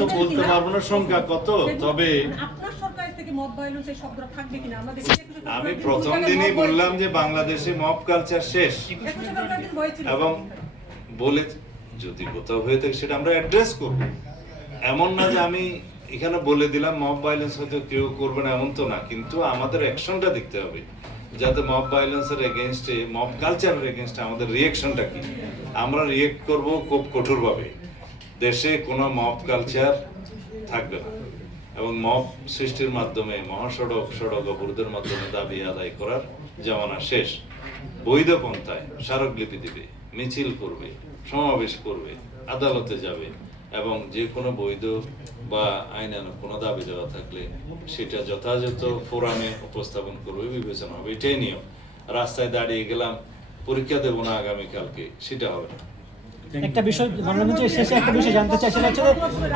তো বলতে পারবো না সংখ্যা কত, তবে আপনার সরকার থেকে মব ভায়োলেন্স এই শব্দটা থাকবে কিনা আমরা দেখি। আমি প্রথম দিনই বললাম যে বাংলাদেশে মব কালচার শেষ, এবং বলে যদি কোথাও হয়ে থাকে সেটা আমরা অ্যাড্রেস করব। এমন না যে আমি এখানে বলে দিলাম মব ভায়োলেন্স হয়তো কেউ করবে না, এমন তো না, কিন্তু আমাদের অ্যাকশনটা দেখতে হবে যাতে মব ভায়োলেন্সের এগেইনস্টে, মব কালচারের এগেইনস্টে আমাদের রিঅ্যাকশনটা কি। আমরা রিঅ্যাক্ট করব খুব কঠোরভাবে। দেশে কোনো মব কালচার থাকবে না, এবং মব সৃষ্টির মাধ্যমে মহাসড়ক সড়ক অবরোধের মাধ্যমে দাবি আদায় করার জামানা শেষ। বৈধ পন্থায় স্মারকলিপি দিবে, মিছিল করবে, সমাবেশ করবে, আদালতে যাবে, এবং যে কোনো বৈধ বা আইনানুগ কোনো দাবি দেওয়া থাকলে সেটা যথাযথ ফোরামে উপস্থাপন করবে, বিবেচনা হবে। এটাই নিয়ম। রাস্তায় দাঁড়িয়ে গেলাম, পরীক্ষা দেবো না আগামীকালকে, সেটা হবে না। একটা বিষয় মাননীয় শেষে একটা বিষয় জানতে চাই, সেটা হচ্ছে